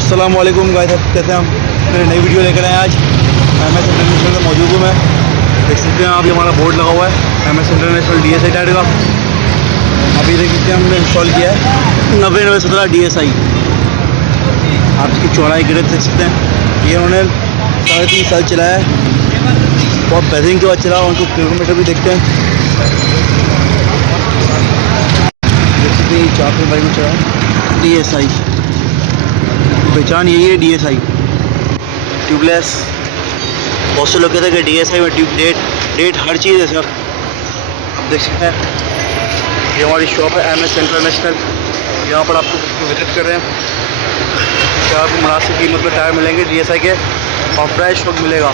अस्सलाम वालेकुम गाइस, आप कैसे हैं? हम मेरी नई वीडियो लेकर आए आज। MS इंटरनेशनल में मौजूद हूँ मैं। देख सकते हैं आप, ये हमारा बोर्ड लगा हुआ है MS इंटरनेशनल DSI टायर का। अभी देख सकते हैं हमने इंस्टॉल किया है 90-90-17 DSI। आप इसकी चौड़ाई गिरत देख सकते हैं। ये उन्होंने 3.5 साल चलाया है, बहुत बेहतरीन के बाद चला। उनको किलोमीटर भी देखते हैं, देख सकते हैं 4 बाइक में चला DSI। पहचान यही है DSI, ट्यूबलेस। बहुत से लोग कहते हैं कि DSI में ट्यूब डेट हर चीज़ है सर। आप देख सकते हैं ये हमारी शॉप है MS इंटरनेशनल। यहाँ पर आपको विजिट कर रहे हैं कि आपको मुनासिब कीमत में टायर मिलेंगे DSI के और फ्रेश वक्त मिलेगा।